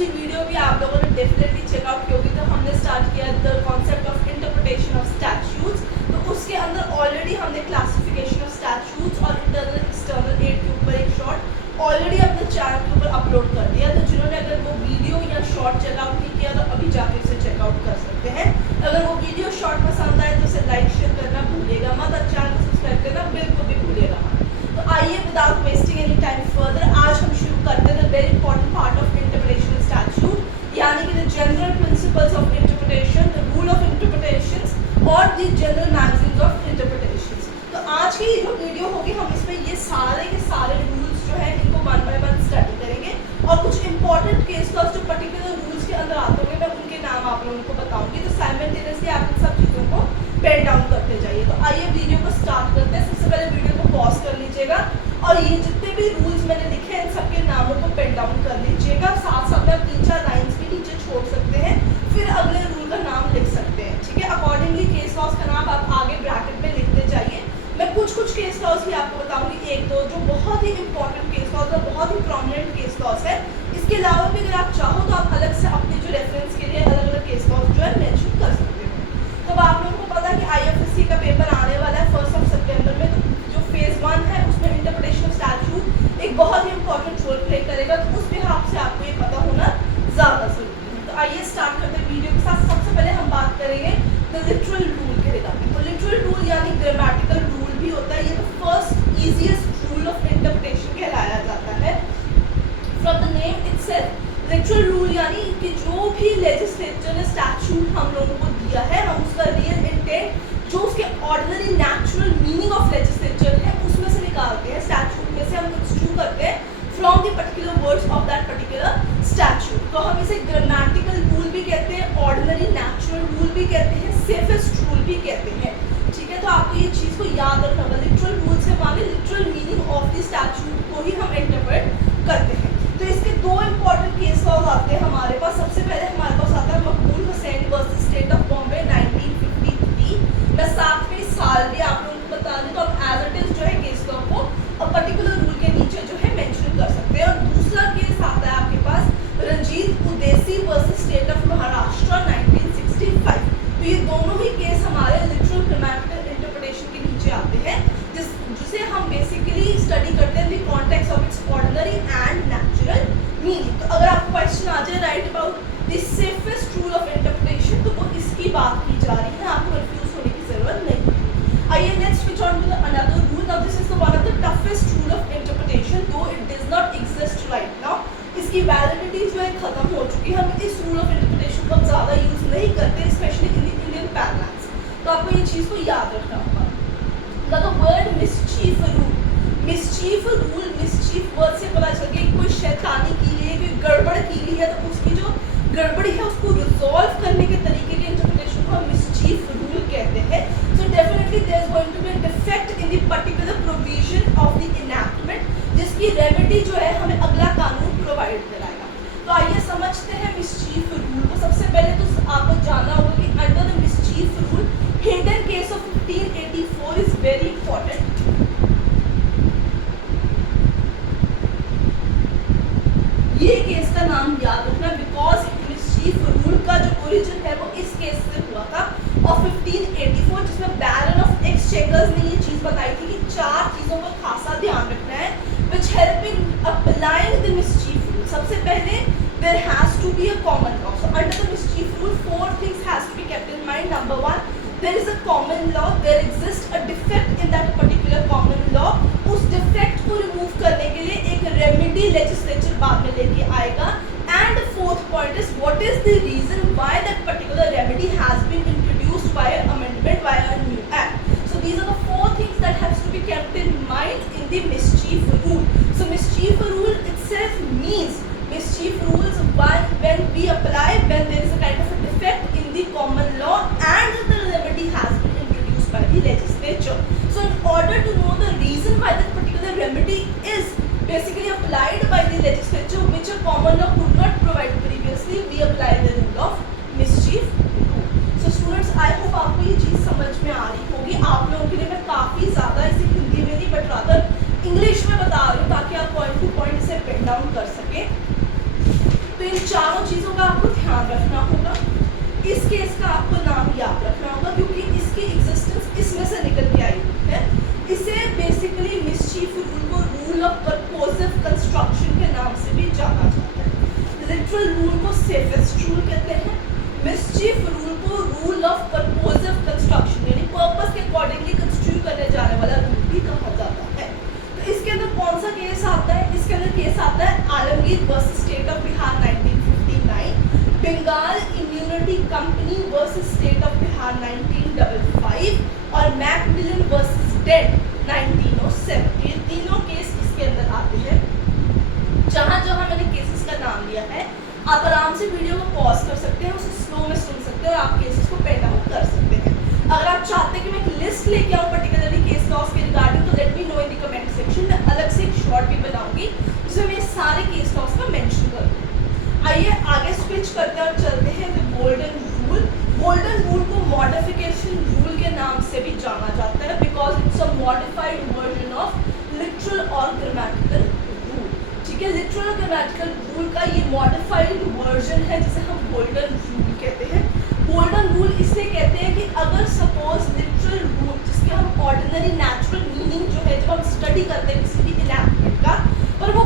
पिछली वीडियो भी आप लोगों ने डेफिनेटली चेकआउट की होगी। तो हमने स्टार्ट किया the concept of interpretation of statutes. तो उसके अंदर ऑलरेडी हमने क्लासिफिकेशन ऑफ स्टैट्यूट्स और इंटरनल एक्सटर्नल एड के ऊपर एक शॉर्ट ऑलरेडी अपने चैनल के ऊपर अपलोड कर दिया। तो जिन्होंने अगर वो वीडियो या शॉर्ट चेकआउट नहीं किया तो अभी जाके उसे चेकआउट कर सकते हैं। अगर वो वीडियो शॉर्ट पसंद आए तो उसे लाइक शेयर करना भूलिएगा मत और चैनल को सब्सक्राइब करना बिल्कुल भी भूलिएगा मत। तो आइए without wasting any time further आज हम शुरू करते हैं the very important part of interpretation statute, यानी कि the general principles of interpretation, the rule of interpretation और the general magazines of interpretation. तो आज की जो वीडियो होगी हम इसमें ये सारे के सारे रूल्स जो है इनको वन बाय वन स्टडी करेंगे और कुछ इंपॉर्टेंट केस लॉस जो पर्टिकुलर रूल्स के अंदर आते होंगे मैं उनके नाम आप लोगों को बताऊंगी। तो साइमल्टेनियसली आप इन सब चीज़ों को पेन डाउन करते जाइए। तो आइए वीडियो को स्टार्ट करते हैं। सबसे पहले वीडियो को पॉज कर लीजिएगा और ये जितने भी रूल्स मैंने लिखे हैं इन सबके नामों को पेन डाउन कर लीजिएगा। साथ साथ में 3-4 लाइन्स भी नीचे छोड़ सकते हैं, फिर अगले रूल का नाम लिख सकते हैं। ठीक है, अकॉर्डिंगली केस लॉस का नाम आप आगे ब्रैकेट में लिखते जाइए। मैं कुछ केस लॉस भी आपको बताऊंगी, एक दो जो बहुत ही इंपॉर्टेंट केस लॉस और बहुत ही प्रोमिनेंट केस लॉस है। इसके अलावा भी अगर आप चाहो तो आप अलग से अपने जो रेफरेंस के लिए अलग अलग केस लॉस जो है मेंशन कर सकते हो। तो अब आप लोगों को पता है कि IFSC का पेपर आने वाला है 1 सितंबर में। तो जो फेज 1 है उसमें इंटरप्रिटेशन ऑफ स्टैट्यूट एक बहुत ही इंपॉर्टेंट रोल प्ले करेगा। तो उस बिहाफ से आपको ये पता होना ज़्यादा जरूरी है। तो आइए स्टार्ट करते हैं वीडियो के साथ। सबसे पहले हम बात करेंगे द लिटरल रूल के रिगार्डिंग। तो लिटरल रूल यानी ग्रामेटिकल रूल भी होता है। ये तो first easiest rule of interpretation कहलाया जाता है। From the name itself literal rule यानी कि जो भी लेजिस्लेचर ने स्टैट्यूट हम लोगों को दिया है हम उसका रियल इंटेंट जो उसके ordinary natural meaning of legislature है उसमें से निकालते हैं। स्टैट्यूट में से हम कंस्ट्रू करते हैं from the particular words of that particular statute. तो हम इसे ग्रामेटिकल रूल भी कहते हैं, ऑर्डिनरी नेचुरल रूल भी कहते हैं, सेफेस्ट रूल भी कहते हैं। ठीक है, तो आपको ये चीज़ को याद रखना होगा। लिटरल रूल से माने literal meaning of the statute को ही हम इंटरप्रेट करते हैं। तो इसके दो इंपॉर्टेंट केस लॉज आते हैं हमारे पास। सबसे पहले हमारे पास आता है मकबूल Hussain versus state of Bombay 1953। मैं साथ में साल भी आप लोगों को बता दूं तो हम एज इट इज जो है केस लॉ को और पर्टिकुलर रूल के नीचे जो है मेंशन कर सकते हैं। और दूसरा केस आता है आपके पास Ranjit Udeshi versus state of Maharashtra 1965। तो ये दोनों ही केस हमारे लिटरल ग्रामेटिकल इंटरप्रिटेशन के नीचे आते हैं जिसे हम बेसिकली स्टडी करते हैं the context of its ordinary and natural meaning. तो अगर आपको क्वेश्चन आ जाए right about the safest rule of interpretation तो वो इसकी बात की जा रही है, आपको कंफ्यूज होने की जरूरत नहीं। आइए let's switch on to the another rule. Now this is the one of the toughest rule of interpretation though it does not exist right now. इसकी वैलिडिटी जो है खत्म हो चुकी है। हम इस रूल ऑफ इंटरप्रिटेशन को ज़्यादा यूज नहीं करते specially in the Indian paragraphs. तो आपको ये चीज़ को याद रखना होगा। The word mischief rule, mischief rule mischief word से पता चल गया कि कोई शैतानी की है, कोई गड़बड़ की गई है तो उसकी जो गड़बड़ी है उसको रिजॉल्व करने के तरीके की इंटरप्रिटेशन को हम मिसचीफ रूल कहते हैं। So definitely there is going to be a defect in the particular provision of the enactment जिसकी रेमेडी जो है हमें अगला कानून प्रोवाइड कराएगा। तो आइए समझते हैं मिसचीफ रूल को। सबसे पहले तो आपको जानना होगा कि under the mischief rule hidden case of 1584 is very important. ये केस का नाम याद रखना बिकॉज मिसचीफ रूल का जो ओरिजिन है वो इस केस से हुआ था और 1584 जिसमें बैरन ऑफ एक्सचेकर्स ने ये चीज बताई थी कि 4 चीजों का खासा ध्यान रखना है which help in applying the mischief rule। सबसे पहले there has to be a common law। So under the mischief rule 4 things has to be kept in mind। Number 1, there is a common law, there exists a defect in that particular common law। उस defect को remove करने के लिए एक remedy legislature बाद में लेके आएगा। And the fourth point is what is the reason why that particular remedy has been introduced by an amendment by a new act। So these are the 4 things that has to be kept in mind in the mischief rule। So mischief rule itself means mischief rules when we apply when there is a kind of a defect in the common law and the remedy has been introduced by the legislature। So in order to know the reason why that particular remedy is basically applied by the legislature which a common law could not provide previously, we apply the rule of mischief rule। So students, I hope आपको ये चीज़ समझ में आ रही होगी। आप लोगों के लिए मैं काफ़ी ज़्यादा इसे हिंदी में नहीं बट रादर इंग्लिश में बता रही हूँ ताकि आप पॉइंट टू पॉइंट इसे पेन डाउन कर सकें। तो इन चारों चीज़ों का आपको ध्यान रखना होगा। इस केस का आपको नाम याद रखना होगा क्योंकि इसकी एग्जिस्टेंस इसमें से निकल के आई हुई है। इसे बेसिकली मिसचीफ रूल को रूल ऑफ परपोसिव कंस्ट्रक्शन के नाम से भी जाना जाता है। लिटरल रूल को सेफेस्ट रूल कहते हैं, मिसचीफ रूल को रूल ऑफ परपोसिव कंस्ट्रक्शन यानी पर्पस के अकॉर्डिंगली कंस्ट्रक्ट करने जाने वाला रूल भी कहा जाता है। तो इसके अंदर कौन सा केस आता है? इसके अंदर केस आता है Alamgir versus state of Bihar 1959, Bengal immunity company versus state of Bihar 1955 और मैकमिलन वर्सेस डेट 1907। ये तीनों केस इसके अंदर आते हैं। जहां जहां मैंने केसेस का नाम लिया है आप आराम से वीडियो को पॉज कर सकते हैं, उसे स्लो में सुन सकते हैं और आप केसेस को पेन डाउन कर सकते हैं। अगर आप चाहते हैं कि मैं एक लिस्ट लेके आऊँ पर्टिकुलरली केस लॉस के रिगार्डिंग तो let me know in the comment section. मैं अलग से एक शॉर्ट भी बनाऊंगी जिसमें मैं सारे केस लॉस का मेंशन करूँगी। आइए आगे स्विच करते हैं और चलते हैं the golden rule. Golden rule को मॉडिफिकेशन रूल के नाम से भी जाना जाता है because it's a modified version of literal और ग्रामेटिकल रूल। ठीक है, लिटरल और ग्रामेटिकल रूल का ये मॉडिफाइड वर्जन है जिसे हम गोल्डन रूल कहते हैं। गोल्डन रूल इससे कहते हैं कि अगर सपोज लिटरल रूल जिसके हम ऑर्डिनरी नेचुरल मीनिंग जो है जब हम स्टडी करते हैं किसी भी इनैक्टमेंट का, पर वो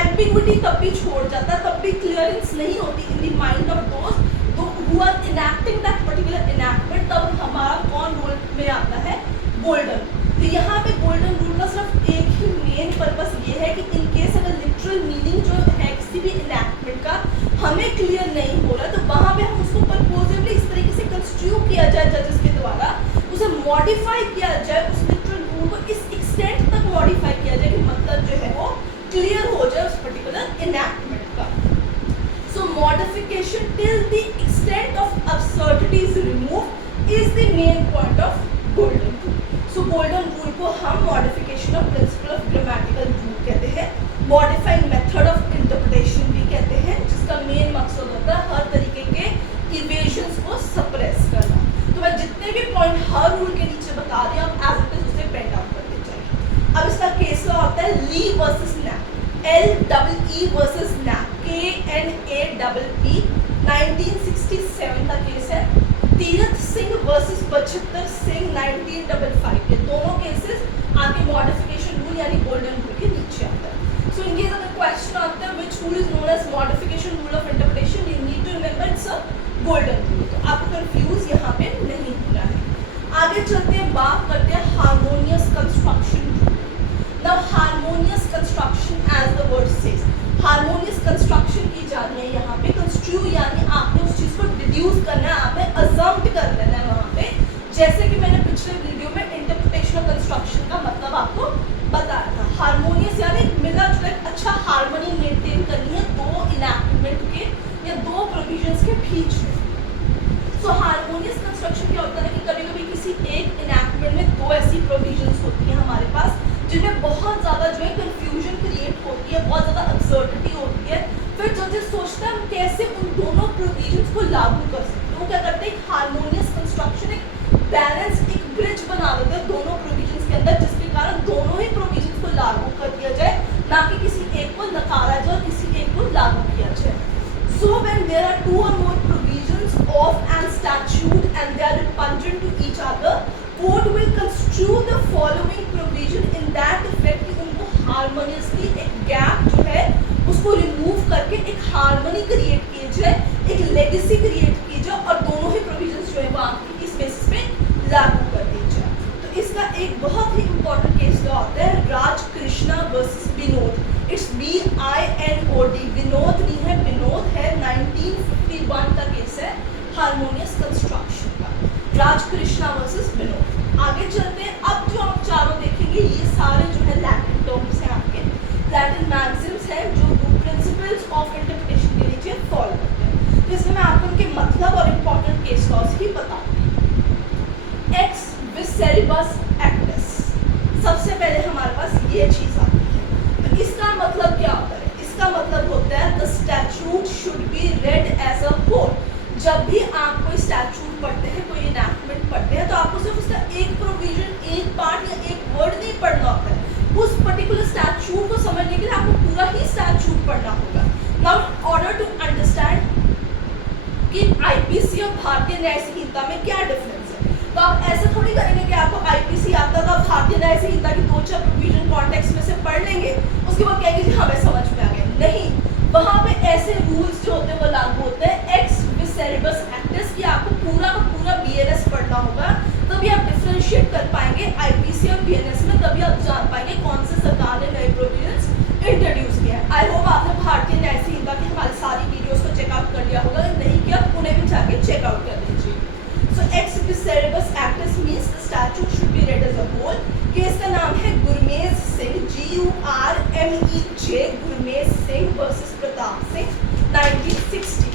एम्बिग्विटी तब भी छोड़ जाता है, तब भी क्लियरेंस नहीं होती in the mind of those who are enacting that particular enactment, तब हमारा कौन रोल में आता है? गोल्डन। तो यहाँ पे गोल्डन रूल का सिर्फ एक ही मेन पर्पस ये है कि इन केस अगर लिटरल मीनिंग जो है किसी भी इनैक्टमेंट का हमें क्लियर नहीं हो रहा तो वहाँ पे हम उसको परपोजिवली इस तरीके से कंस्ट्रक्ट किया जाए जजेस के द्वारा, उसे मॉडिफाई किया जाए, उस लिटरल रूल को इस एक्सटेंट तक मॉडिफाई किया जाए कि मतलब जो है वो क्लियर हो जाए उस पर्टिकुलर इनैक्टमेंट का। So modification till the extent of absurdity is removed is the main point of golden rule. So golden rule को हम modification of principle of grammatical rule कहते हैं, मॉडिफाइंग मेथड ऑफ इंटरप्रिटेशन भी कहते हैं, जिसका main मकसद होता है हर तरीके के इवेशंस को सप्रेस करना। तो मैं जितने भी पॉइंट हर रूल के नीचे बता रही हूँ आप एज इट इज उसे पेन डाउन करते जाइए। अब इसका केस लॉ होता है Lee versus Knapp, LEE versus Knapp, KNAPP 1967 का केस है। तीरथ सिंह वर्सेस बचतर सिंह 1955, ये दोनों केसेस आपके मॉडिफिकेशन रूल यानी गोल्डन रूल के नीचे आता है। सो इनके अगर क्वेश्चन आता है which rule is known as modification rule of interpretation, you need to remember it's a golden rule. तो आपको कंफ्यूज यहाँ पे नहीं होना है। आगे चलते हैं, बात करते हैं harmonious construction rule. Now harmonious construction as the word says, harmonious construction की जा रही है यहाँ पे। कंस्ट्रू यानी आपने उस चीज को डिड्यूस करना है, आपने अजम्प्ट कर लेना है वहाँ पे। जैसे कि मैंने पिछले वीडियो में इंटरप्रिटेशन ऑफ कंस्ट्रक्शन का मतलब आपको बताया था। हार्मोनियस यानी मिला जुला अच्छा हार्मनी मेंटेन करनी है दो इनैक्टमेंट के या दो प्रोविजंस के बीच में। सो हार्मोनियस कंस्ट्रक्शन क्या होता है कि कभी कभी किसी एक इनैक्टमेंट में दो ऐसी प्रोविजंस होती हैं हमारे पास जिनमें बहुत ज़्यादा जो है कन्फ्यूजन क्रिएट होती है, बहुत ज़्यादा अब्सर्डिटी होती है। फिर जजेस सोचते हैं हम कैसे उन दोनों प्रोविजंस को लागू कर सकते हैं। वो क्या करते हैं, एक हार्मोनियस कंस्ट्रक्शन, एक बैलेंस, एक ब्रिज बना देते हैं दोनों प्रोविजंस के अंदर, जिसके कारण दोनों ही प्रोविजंस को लागू कर दिया जाए, ना कि किसी एक को नकारा जाए और किसी एक को लागू किया जाए। So when there are two or more provisions of an statute and they are repugnant to each other, court will construe the following provision in that effect कि उनको harmoniously एक gap जो है उसको remove करके एक harmony create की जाए, एक legacy create की जाए और दोनों ही provisions जो है वो आपकी इस basis पे लागू कर दी जाए। तो इसका एक बहुत ही important case law होता है Raj Krishna versus Vinod. It's BINOD, Vinod नहीं है, विनोद है। 1951 का केस है हार्मोनियस कंस्ट्रक्शन का, राज कृष्णा वर्सेस विनोद। आगे चलते हैं। अब जो आप चारों देखेंगे ये सारे जो है लैटिन टर्म्स हैं, आपके लैटिन मैक्सिम्स हैं जो प्रिंसिपल्स ऑफ इंटरप्रिटेशन के नीचे फॉलो करते हैं। तो इसमें मैं आपको उनके मतलब और इम्पोर्टेंट केस लॉज ही बताऊंगी। एक्स विसेरिबस एक्टिस, सबसे पहले हमारे पास ये चीज आती है। तो इसका मतलब क्या होता है? इसका मतलब होता है the statute should be read as a whole. जब भी आप कोई स्टैट्यूट पढ़ते हैं, कोई इनैक्टमेंट पढ़ते हैं, तो आपको सिर्फ उसका एक प्रोविजन, एक पार्ट या एक वर्ड नहीं पढ़ना होता है। उस पर्टिकुलर स्टैट्यूट को समझने के लिए आपको पूरा ही स्टैट्यूट पढ़ना होगा। Now in order to understand कि आईपीसी और भारतीय न्याय संहिता में क्या डिफरेंस है। तो आप ऐसे थोड़ी करेंगे कि आपको आईपीसी आता था, भारतीय न्याय संहिता की 2-4 प्रोविजन कॉन्टेक्स्ट में से पढ़ लेंगे, उसके बाद कहेंगे जी हमें समझ में आ गया। नहीं, वहाँ पे ऐसे रूल्स जो होते हैं वो लागू होते हैं एक्स विसेरिबस एक्टिस कि आपको पूरा का पूरा बीएनएस पढ़ना होगा, तभी आप डिफरेंशिएट कर पाएंगे आईपीसी और बीएनएस में, तभी आप जान पाएंगे कौन से सरकार ने नए प्रोविजंस इंट्रोड्यूस किया है। आई होप आपने भारतीय न्याय संहिता की हमारी सारी वीडियोस को चेकआउट कर लिया होगा, अगर नहीं किया तो उन्हें भी जाके चेकआउट कर लीजिए। So ex visceribus actis means the statute should be read as a whole. Case का नाम है गुरमेज सिंह, GURMEJ, गुरमेज सिंह वर्सेस प्रताप सिंह, 1960।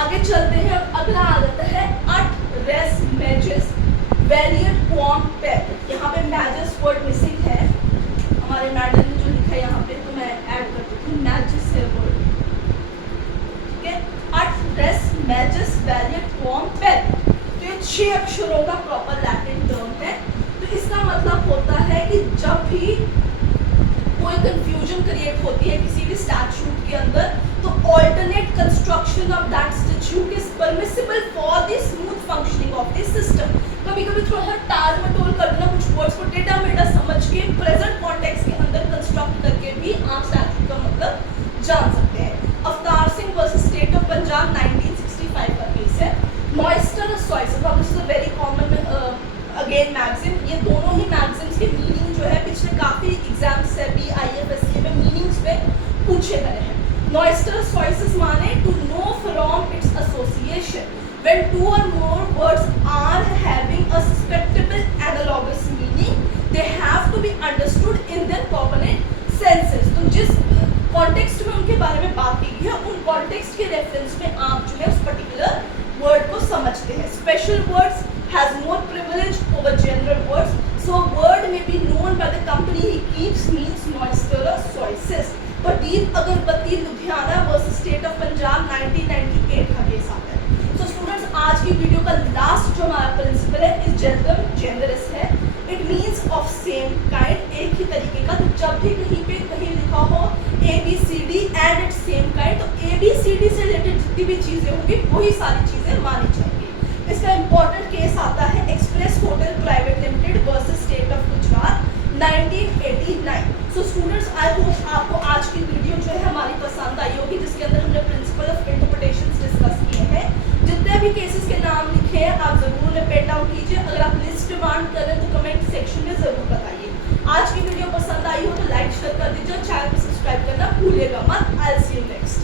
आगे चलते हैं, अगला आ जाता है अट रेस मैजेस वेरिएंट क्वाम पेप। यहाँ पे मैजेस वर्ड मिसिंग है, हमारे मैडम ने जो लिखा है यहाँ पे, तो मैं ऐड कर देती हूँ मैजेस है वर्ड, ठीक है। अट रेस मैजेस वेरिएंट क्वाम पेप, तो ये 6 अक्षरों का प्रॉपर लैटिन टर्म है। तो इसका मतलब होता है कि जब भी कोई कंफ्यूजन क्रिएट होती है किसी भी स्टैट्यूट के अंदर, तो alternate construction of that statute is permissible for the smooth functioning of the system. कभी कभी थोड़ा सा टाल मटोल कर देना, कुछ वर्ड्स को टेढ़ा मेढ़ा समझ के प्रेजेंट कॉन्टेक्स्ट के अंदर कंस्ट्रक्ट करके भी आप स्टैट्यूट का मतलब जान सकते हैं। Avtar Singh versus state of Punjab, 1965 का केस है। मॉइस्चर और सॉइस, this is a very common again magazine. ये दोनों ही मैगजीन्स के मीनिंग जो है पिछले काफी एग्जाम्स से भी IFSC में मीनिंग्स में पूछे गए हैं। Noistor's choices माने to know from its association when 2 or more words are having a respectable analogous meaning, they have to be understood in their cognate senses। तो जिस कॉन्टेक्स्ट में उनके बारे में बात की गई है, उन कॉन्टेक्स्ट के रेफरेंस में आप जो है उस पर्टिकुलर वर्ड को समझते हैं। Special words has more privilege over general words, so a word may be known by the company he keeps means Noistor or Soices। Patir अगरबत्ती Ludhiana versus state of Punjab, 1998 का केस आता है। सो स्टूडेंट्स, आज की video का लास्ट जो हमारा principal है इस जेंडर जेंडरस है, it means of same kind, एक ही तरीके का। तो जब भी कहीं पे कहीं लिखा हो ABCD and it's same kind, तो ABCD से रिलेटेड जितनी भी चीजें होंगी वही सारी चीजें मानी जाएंगी। इसका इंपॉर्टेंट केस आता है express hotel private limited versus state of Gujarat, 1989। So students, I hope आपको आज की वीडियो जो है हमारी पसंद आई होगी, जिसके अंदर हमने प्रिंसिपल ऑफ इंटरप्रिटेशंस डिस्कस किए हैं। जितने भी केसेस के नाम लिखे हैं आप जरूर उन्हें पेन डाउन कीजिए। अगर आप लिस्ट डिमांड करें तो कमेंट सेक्शन में जरूर बताइए। आज की वीडियो पसंद आई हो तो लाइक शेयर कर दीजिए, चैनल को सब्सक्राइब करना भूलिएगा मत। I will see you next.